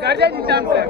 Gardien du temple.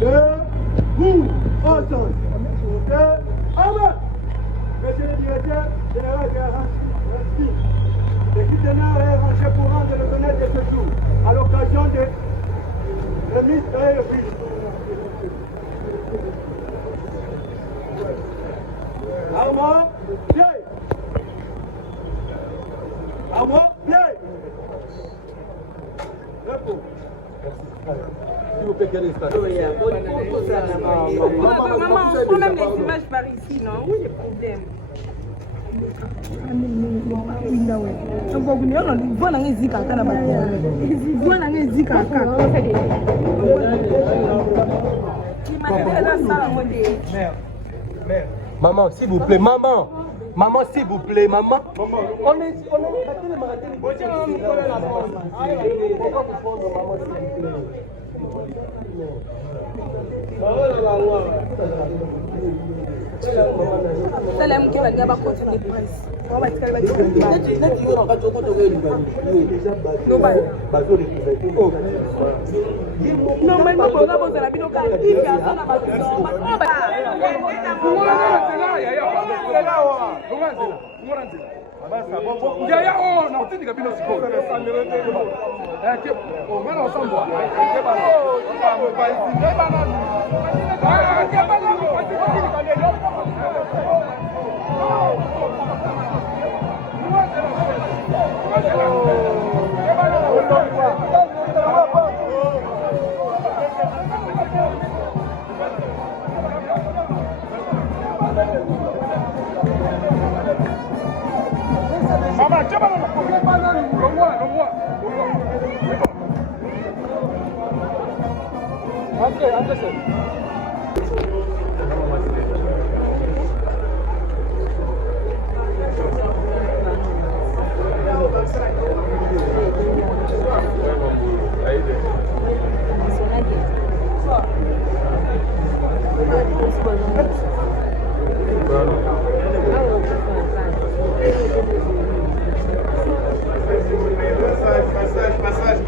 Deux, vous, ensemble. Monsieur le directeur général de l'équipe d'honneur est rangée pour rendre le connaître de ce jour, à l'occasion de remise de le prix. Armand, pied. Armand, pied. Repos. S'il vous plaît, quel est le Maman, on prend même les images par ici, non? Où est le problème? Maman, s'il vous plaît, maman. Maman, s'il vous plaît, maman. On est Salem qui va dire côté des prices. On va dire normalement on a besoin de la binoca il y a ça là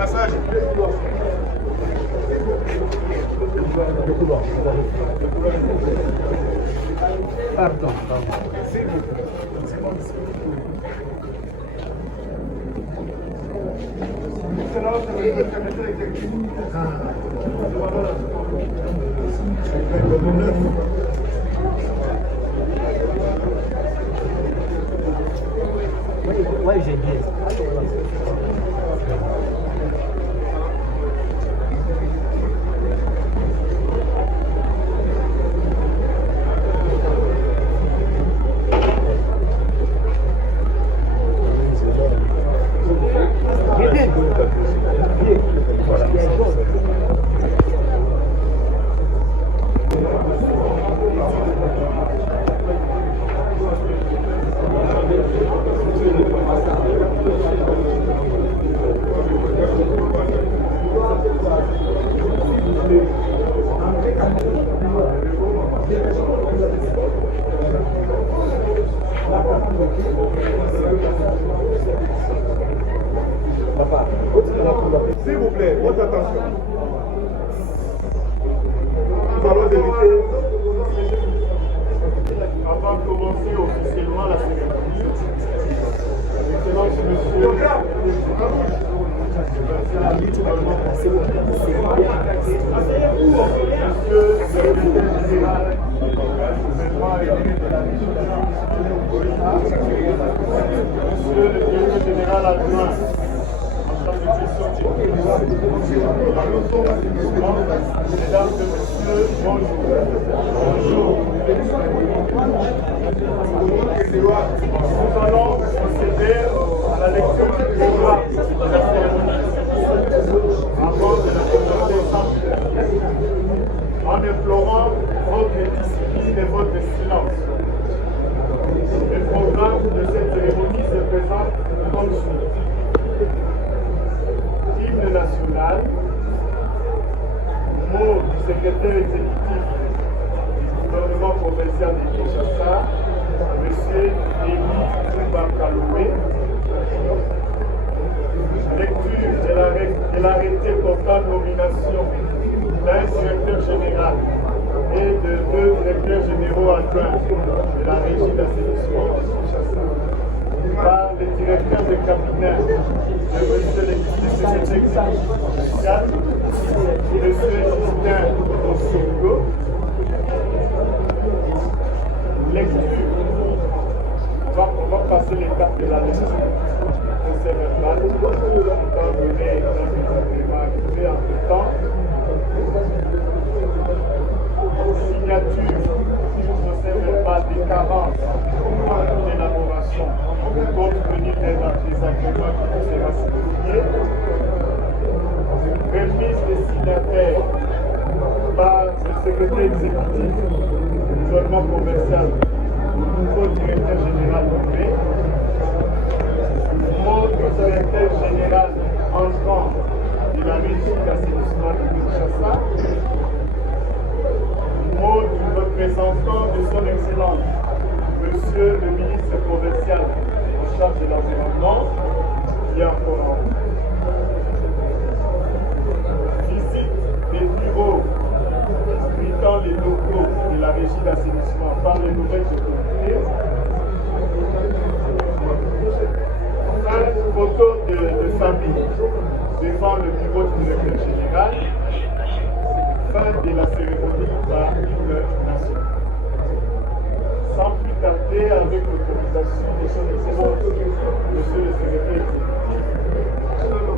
Passage. Pardon. Ouais, j'ai bien. S'il vous plaît, votre attention. Nous allons débuter. Avant de commencer officiellement la cérémonie, Excellence Monsieur, Monsieur le directeur général adjoint, mesdames et messieurs, bonjour. Nous allons procéder à la lecture du programme de la cérémonie avant de la présenter en implorant votre discipline et votre silence. Le programme de cette cérémonie se présente comme suit. Hymne national, mot du secrétaire exécutif du gouvernement provincial de Kinshasa, M. Denis Bakaloé. Lecture de l'arrêté portant nomination d'un directeur général et adjoint de la régie d'assainissement de Kinshasa, par le directeur de cabinet de monsieur le secrétaire exécutif social, monsieur Justin Osongo. Lecture. On va passer l'étape de la lecture. C'est verbal. On va donner dans les éléments arrivés en tout temps. Signature du procès verbal des carences d'élaboration compte tenu des agréments qui sera signé. Remise des signataires par le secrétaire exécutif du gouvernement commercial, le nouveau directeur général nommé, mot du directeur général entrant de la régie d'assainissement de Kinshasa, mot du représentant de son Excellence, Monsieur le ministre provincial en charge de l'environnement, qui est encore en haut. Visite des bureaux dans les locaux de la régie d'assainissement par les nouvelles autorités. Une photo de famille devant le bureau du directeur général. Fin de la cérémonie par l'hymne national. Sans plus tarder, avec l'autorisation de son Excellence, Monsieur le secrétaire exécutif,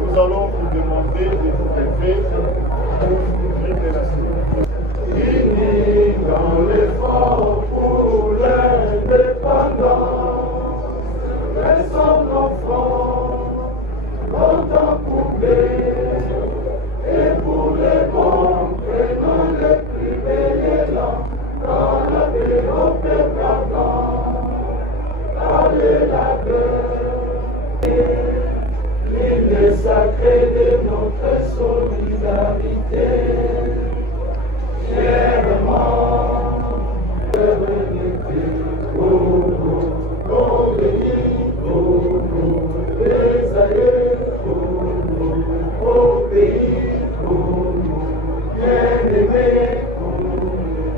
nous allons vous demander de vous lever pour l'hymne national. Unis dans l'effort pour l'indépendance, laissons nos fronts longtemps courbés, et pour les bons, prenons les plus belles élans dans la paix au peuple blanc. Allez la paix, l'hymne sacré de notre solidarité. Chèrement, revenez-vous, les aïeux, au pays, bien-aimés,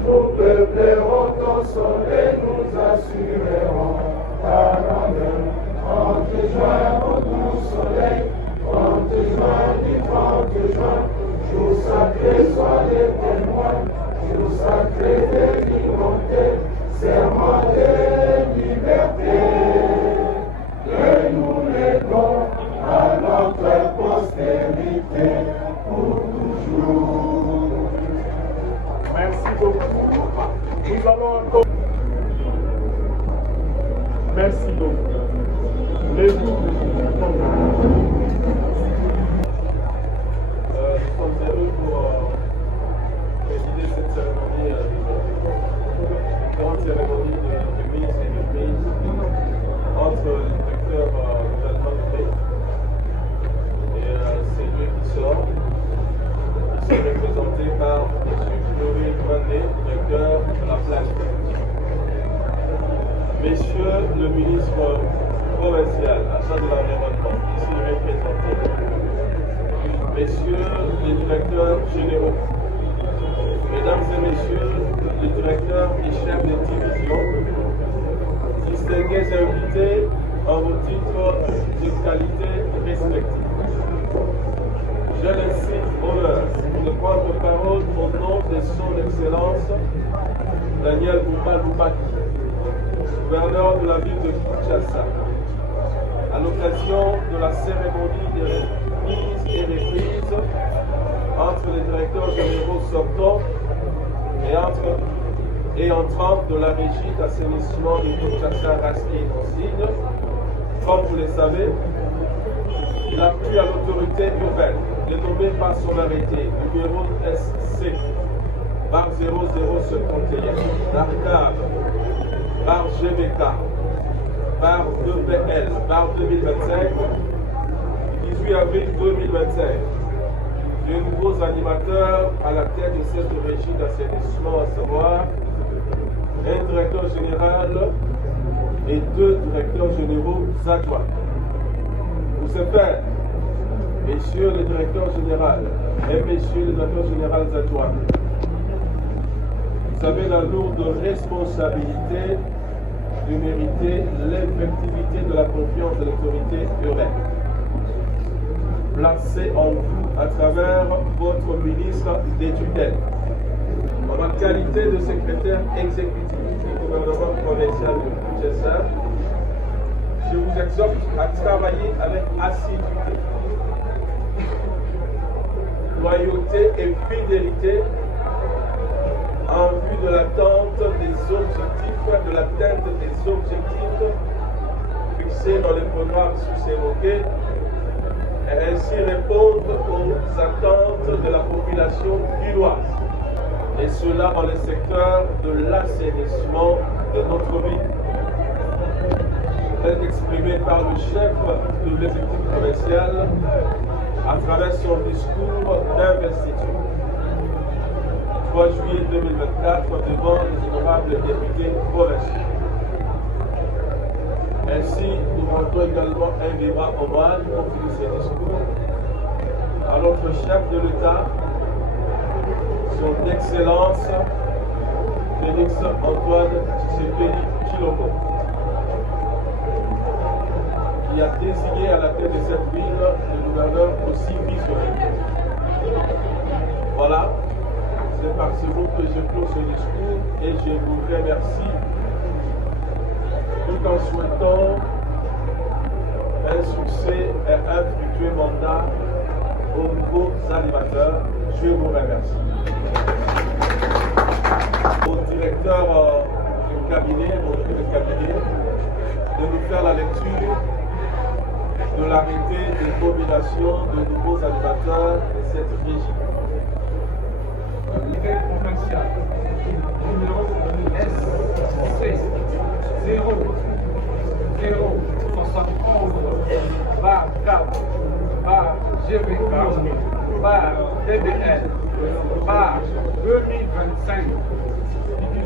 nos peuples consolés, nous assurerons par la main. 30 juin au doux soleil, 30 juin du 30 juin, jour sacré soit les témoins, jour sacré de liberté, serment de liberté, que nous léguons à notre postérité pour toujours. Merci beaucoup. Nous allons encore. Merci beaucoup. Les vous. Nous sommes heureux pour présider cette cérémonie, grande cérémonie de mise et de prise entre le directeur gouvernement du pays et celui qui sort. Ils sont représentés par M. Chloé Mané, directeur de la place. Messieurs le ministre provincial, achat de l'environnement, ici représenté. Messieurs les directeurs généraux, Mesdames et Messieurs les directeurs et chefs de division, distingués invités en vos titres de qualité respectifs. Je les cite honneur de prendre parole au nom de son Excellence Daniel Bouba Loubaki, gouverneur de la ville de Kinshasa, à l'occasion de la cérémonie de remise et reprise entre les directeurs généraux sortants et entrants de la régie d'assainissement de Kinshasa, Raski et Consigne. Comme vous le savez, il appuie à l'autorité urbaine, dénommée par son arrêté numéro SC par 0051, d'ARCAB, par GVK, par 2PL, par 2025, 18 avril 2025. De nouveaux animateurs à la tête de cette régie d'assainissement, à savoir un directeur général et 2 directeurs généraux adjoints. Pour ce faire, messieurs les directeurs généraux et messieurs les directeurs généraux adjoints, nous vous avez la lourde responsabilité de mériter l'effectivité de la confiance de l'autorité urbaine, placée en vous à travers votre ministre des tutelles. En ma qualité de secrétaire exécutif du gouvernement provincial de Kinshasa, je vous exhorte à travailler avec assiduité, loyauté et fidélité en vue de l'atteinte des objectifs, de l'atteinte des objectifs fixés dans les programmes sous-évoqués et ainsi répondre aux attentes de la population lilloise, et cela dans le secteur de l'assainissement de notre ville. Tel exprimé par le chef de l'exécutif provincial à travers son discours d'investiture. 3 juillet 2024 devant les honorables députés provinciaux. Ainsi, nous rendons également un vibrant hommage au fil de ces discours à notre chef de l'État, son Excellence Félix Antoine Tshisekedi Tshilombo, qui a désigné à la tête de cette ville le gouverneur aussi visionnaire. Voilà, c'est par ce mot que je clôt ce discours et je vous remercie tout en souhaitant un succès et un fructueux mandat aux nouveaux animateurs. Je vous remercie. Au directeur du cabinet, au chef de cabinet, de nous faire la lecture de l'arrêté de nomination de nouveaux animateurs de cette régie. L'arrêté provincial numéro SC 0 071 bar 4 bar GVK bar TDL bar 2025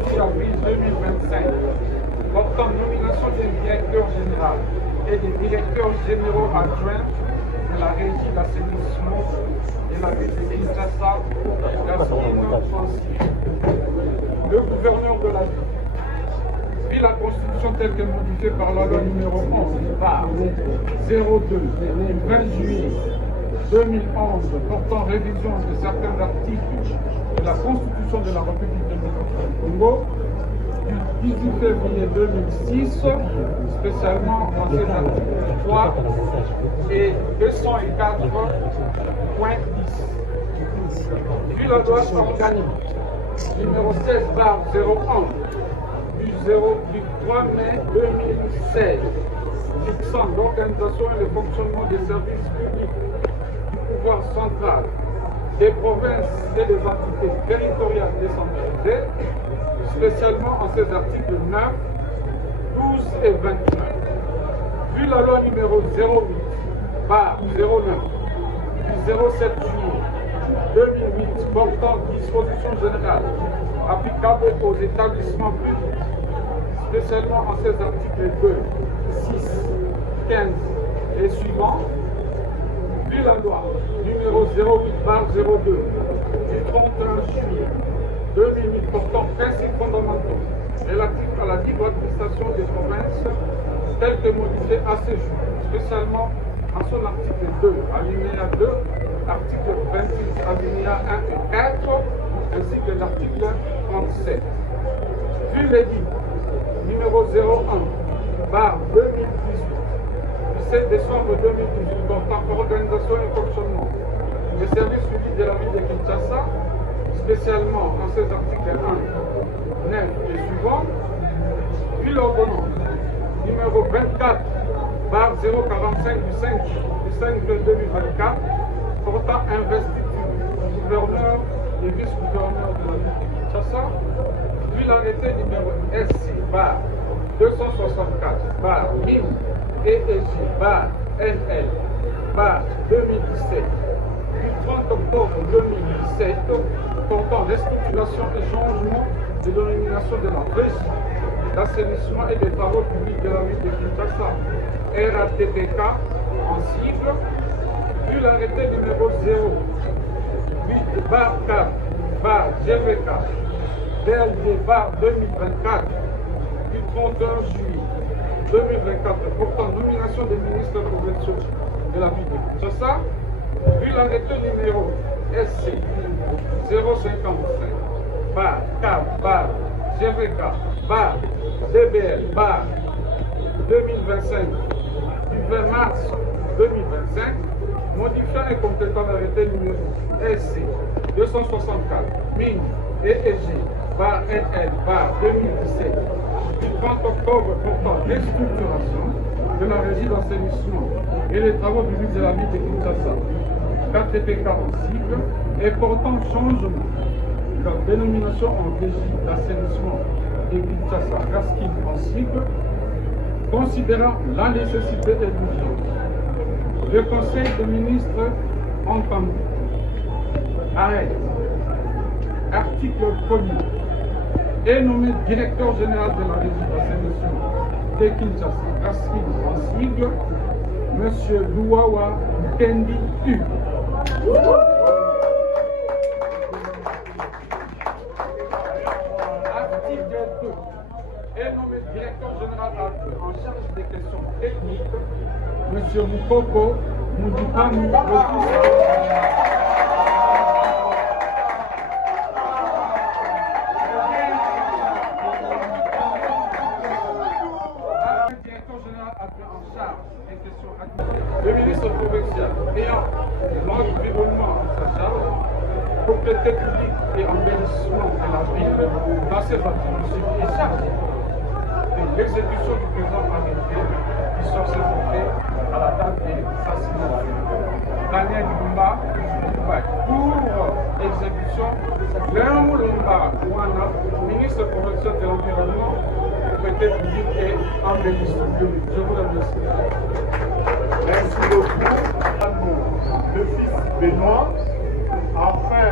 18 avril 2025 portant nomination des directeurs généraux et des directeurs généraux adjoints de la régie d'assainissement et la ville de Kinshasa, le gouverneur de la ville, puis la constitution telle que modifiée par la loi numéro 11 par 02 du 20 juillet 2011 portant révision de certains articles de la constitution de la République démocratique du Congo, du 18 février 2006, spécialement dans ces articles 3 et 204.10. Puis la loi organique numéro 16/01 du 3 mai 2016, fixant l'organisation et le fonctionnement des services publics du pouvoir central, des provinces et des entités territoriales décentralisées, spécialement en ces articles 9, 12 et 29. Puis la loi numéro 08/09 du 07 juillet 2008 portant dispositions générales applicables aux établissements publics, spécialement en ces articles 2, 6, 15 et suivants. Puis la loi numéro 08/02 du 31 juillet 2008 portant principes fondamentaux relatifs à la libre administration des provinces, telle que modifiée à ce jour, spécialement en son article 2, alinéa 2, article 26, alinéa 1 et 4, ainsi que l'article 37. Puis l'édit numéro 01/2018 du 7 décembre 2018 portant organisation et fonctionnement des services publics de la ville de Kinshasa, spécialement dans ces articles 1, 9 et suivants, puis l'ordonnance numéro 24/045 du 5 juin 2024 portant investiture du gouverneur et vice-gouverneur de la ville de Kinshasa, puis l'arrêté numéro SC/264/1000 et SJ/NL/2017 du 30 octobre 2017 portant restructuration et changement de dénomination de la régie d'assainissement et des travaux publics de la ville de Kinshasa, RATPK en sigle, puis l'arrêté numéro 08/4/GVK DLD bar 2024 du 31 juillet 2024 portant nomination des ministres provinciaux de la ville de Kinshasa, vu l'arrêté numéro SC 055 bar CAB bar GVK bar DBL bar 2025 du 20 mars 2025, modifiant et complétant l'arrêté numéro SC 264 mine EEG bar NL bar 2017 du 30 octobre portant restructuration de la régie d'assainissement et les travaux publics de la ville de Kinshasa, 4TP 40 cycles, et portant changement de la dénomination en régie d'assainissement de Kinshasa, Raskin en cycle, considérant la nécessité et l'urgence. Le Conseil des ministres entendu. Arrête. Article 1er. Est nommé directeur général de la régie d'assainissement de Kinshasa, Raskin en sigle, M. Louawa Kendi U. Article 2. Est nommé directeur général en charge des questions techniques, M. Mukoko Moudipani, le ministre provincial ayant l'environnement à sa charge, propriété publique et embellissement de la ville dans ses attributions est chargé de l'exécution du présent arrêté qui sont faits à la date de l'assassinat. Daniel Lumba pour exécution, Léon Lumba Ouana, ministre provincial de l'environnement, propriété publique et embellissement. Je vous remercie. Merci beaucoup. Le fils Benoît. Enfin,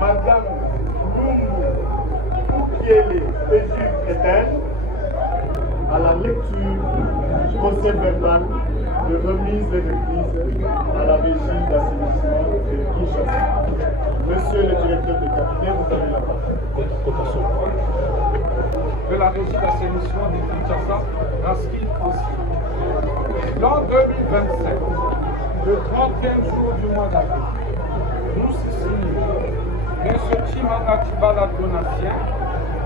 Madame Lungu Poukiele Péju-Eden, à la lecture du procès verbal de remise et reprise à la régie d'assainissement de Kinshasa. Monsieur le directeur de cabinet, vous avez la parole. De la régie d'assainissement de Kinshasa, Raskin ancien. L'an 2025, le 30e jour du mois d'avril, nous signons M. Chimanga Tibala Donatien,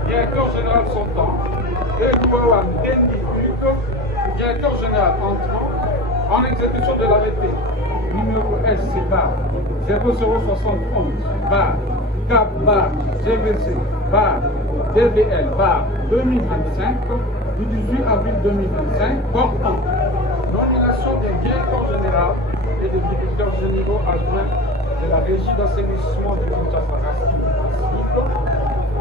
directeur général sortant, et Louawa Kendi Hugo, directeur général entrant, en exécution de l'arrêté numéro SC bar 0071 bar CAP bar GVC bar DBL bar 2025 du 18 avril 2025 portant nomination des directeurs généraux et des directeurs généraux adjoints de la régie d'assainissement du Kinshasa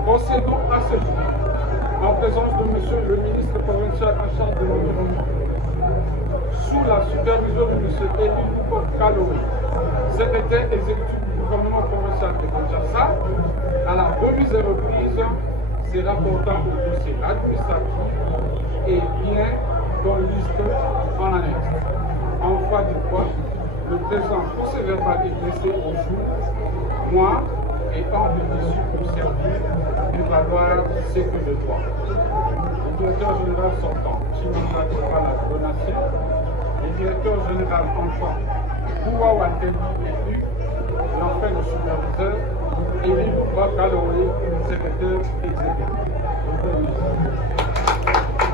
procédons à ce jour en présence de M. le ministre provincial en charge de l'environnement, sous la supervision de M. Elie Kaloé, secrétaire exécutif du gouvernement provincial de Kinshasa, à la remise et reprise ses rapportant au dossier administratif et bien dans liste en annexe. En foi du quoi, le présent procès verbal est laissé au jour, moi étant de l'issue pour servir et valoir ce que je dois. Le directeur général sortant, Chimanga Tibala Donatien, le directeur général enfant, Kouawa Kendi et U, et enfin le superviseur, Elie Bakaloé, secrétaire exécutif.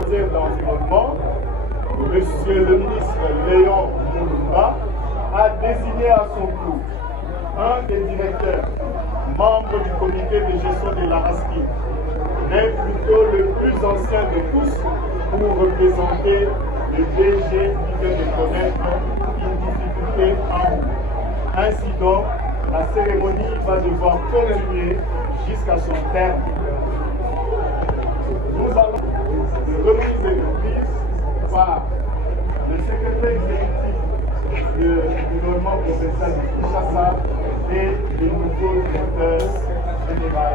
De l'environnement, Monsieur le ministre Léon Moulumba a désigné à son tour un des directeurs, membre du comité de gestion de la RASKI, mais plutôt le plus ancien de tous, pour représenter le DG qui vient de connaître une difficulté en haut. Ainsi donc, la cérémonie va devoir continuer jusqu'à son terme. Nous allons remise et reprise par le secrétaire exécutif du gouvernement provincial de Kinshasa et le nouveau directeur général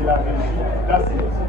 de la régie d'assainissement.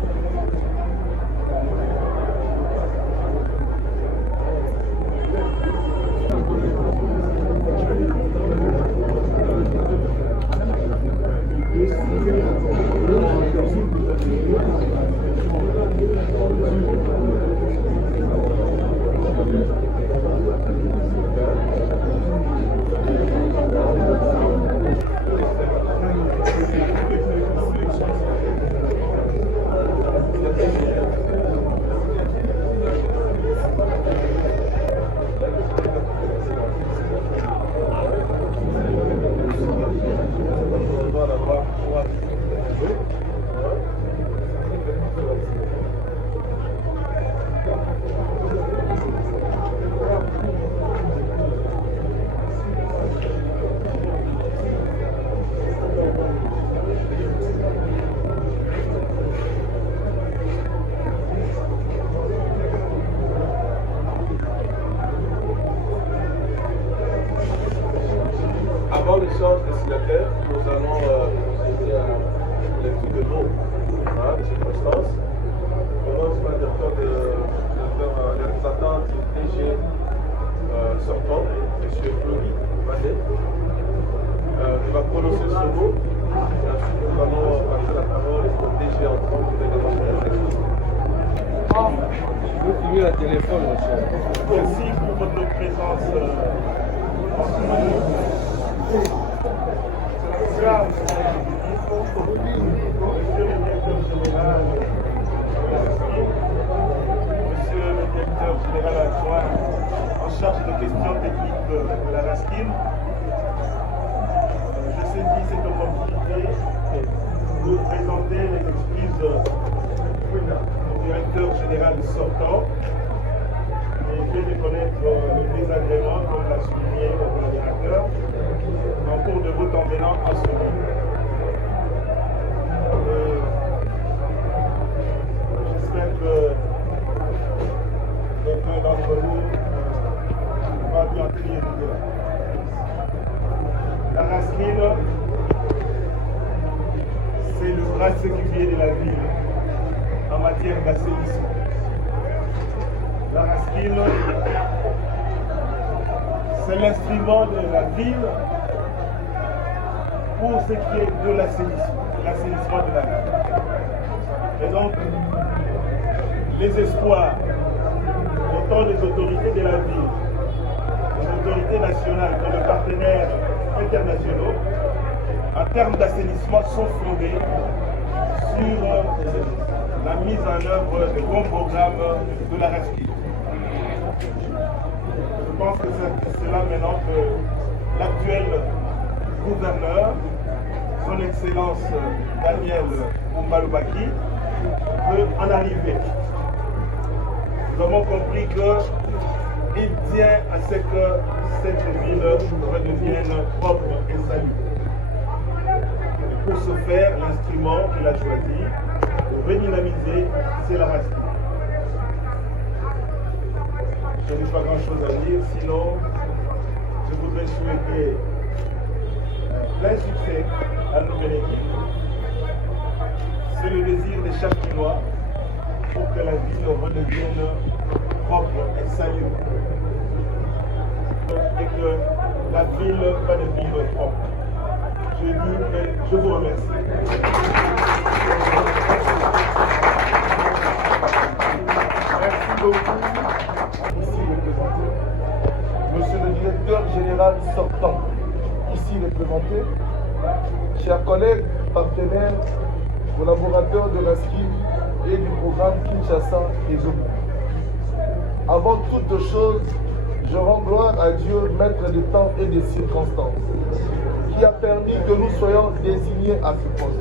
mis la téléphone, mon cher. Merci pour votre présence en ce moment. Monsieur le directeur général Monsieur le directeur général adjoint en charge des questions techniques de la RASKIN, je saisis cette opportunité de présenter les excuses du directeur général sortant et fait de connaître le désagrément, comme l'a souligné le coordinateur, en cours de route en venant à ce moment. J'espère que quelqu'un d'entre nous va bien tenir de là. La RASKIN, c'est le bras séculier de la ville en matière d'assainissement. La RASKIN, c'est l'instrument de la ville pour ce qui est de l'assainissement de la ville. Et donc, les espoirs autant des autorités de la ville, des autorités nationales que de partenaires internationaux, en termes d'assainissement, sont fondés sur la mise en œuvre des bons programmes de la RASKIN. Je pense que c'est là maintenant que l'actuel gouverneur, son Excellence Daniel Oumaloubaki, peut en arriver. Nous avons compris qu'il tient à ce que cette ville redevienne propre et salubre. Pour ce faire, l'instrument qu'il a choisi de redynamiser, c'est la RASKIN. Je n'ai pas grand-chose à dire, sinon je voudrais souhaiter plein succès à nos bénéfices. C'est le désir de chaque Chinois pour que la ville redevienne propre et salubre. Et que la ville va devenir propre. Je vous remercie. Merci beaucoup. Ici représenté. Monsieur le directeur général sortant, ici représenté. Chers collègues, partenaires, collaborateurs de RASKIN et du programme Kinshasa et Zobo. Avant toute chose, je rends gloire à Dieu, maître des temps et des circonstances, qui a permis que nous soyons désignés à ce poste.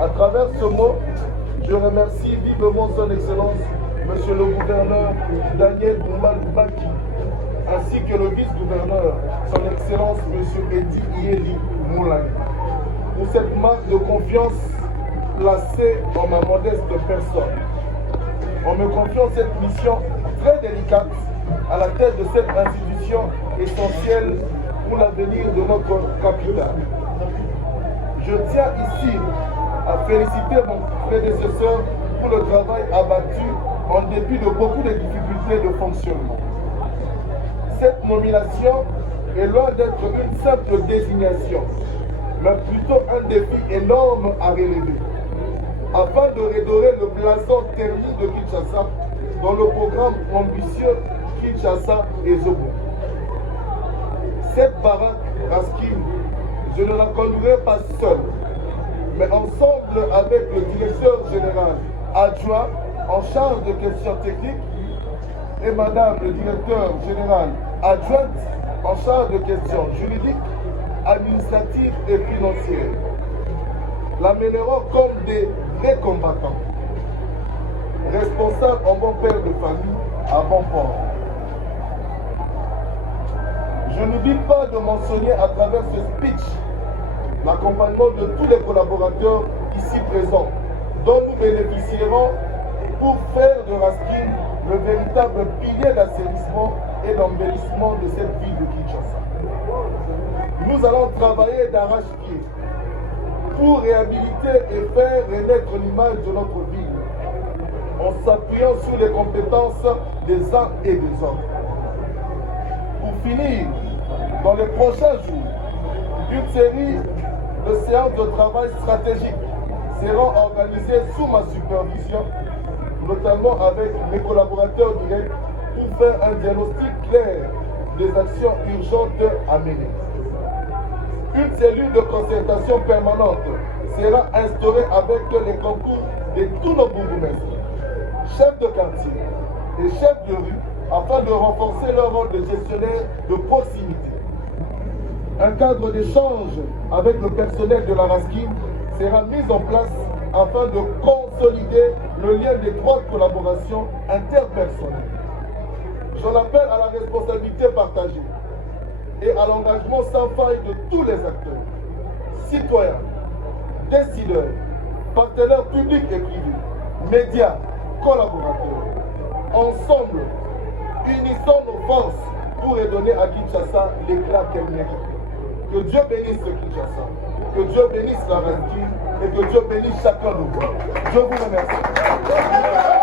À travers ce mot, je remercie vivement son Excellence, Monsieur le gouverneur Daniel Oumaloubaki, ainsi que le vice-gouverneur, son Excellence, Monsieur Edi Yeli Moulin, pour cette marque de confiance placée en ma modeste personne. En me confiant cette mission très délicate à la tête de cette institution essentielle pour l'avenir de notre capitale. Je tiens ici à féliciter mon prédécesseur pour le travail abattu en dépit de beaucoup de difficultés de fonctionnement. Cette nomination est loin d'être une simple désignation, mais plutôt un défi énorme à relever, afin de redorer le blason terni de Kinshasa dans le programme ambitieux Kinshasa et Zobo. Cette baraque RASKIN, je ne la conduirai pas seul, mais ensemble avec le directeur général adjoint en charge de questions techniques et madame le directeur général adjointe en charge de questions juridiques, administratives et financières. La mèneront comme des vrais combattants, responsables en bon père de famille, à bon port. Je n'oublie pas de mentionner à travers ce speech l'accompagnement de tous les collaborateurs ici présents, dont nous bénéficierons pour faire de RASKIN le véritable pilier d'assainissement et d'embellissement de cette ville de Kinshasa. Nous allons travailler d'arrache-pied pour réhabiliter et faire renaître l'image de notre ville, en s'appuyant sur les compétences des uns et des autres. Pour finir, dans les prochains jours, une série de séances de travail stratégiques seront organisées sous ma supervision notamment avec mes collaborateurs directs, pour faire un diagnostic clair des actions urgentes à mener. Une cellule de concertation permanente sera instaurée avec les concours de tous nos bourgmestres, chefs de quartier et chefs de rue, afin de renforcer leur rôle de gestionnaire de proximité. Un cadre d'échange avec le personnel de la RASKI sera mis en place afin de consolider le lien d'étroite collaboration interpersonnelle. J'en appelle à la responsabilité partagée et à l'engagement sans faille de tous les acteurs, citoyens, décideurs, partenaires publics et privés, médias, collaborateurs. Ensemble, unissons nos forces pour redonner à Kinshasa l'éclat qu'elle mérite. Que Dieu bénisse Kinshasa, que Dieu bénisse la RASKI et que Dieu bénisse chacun de vous. Je vous remercie.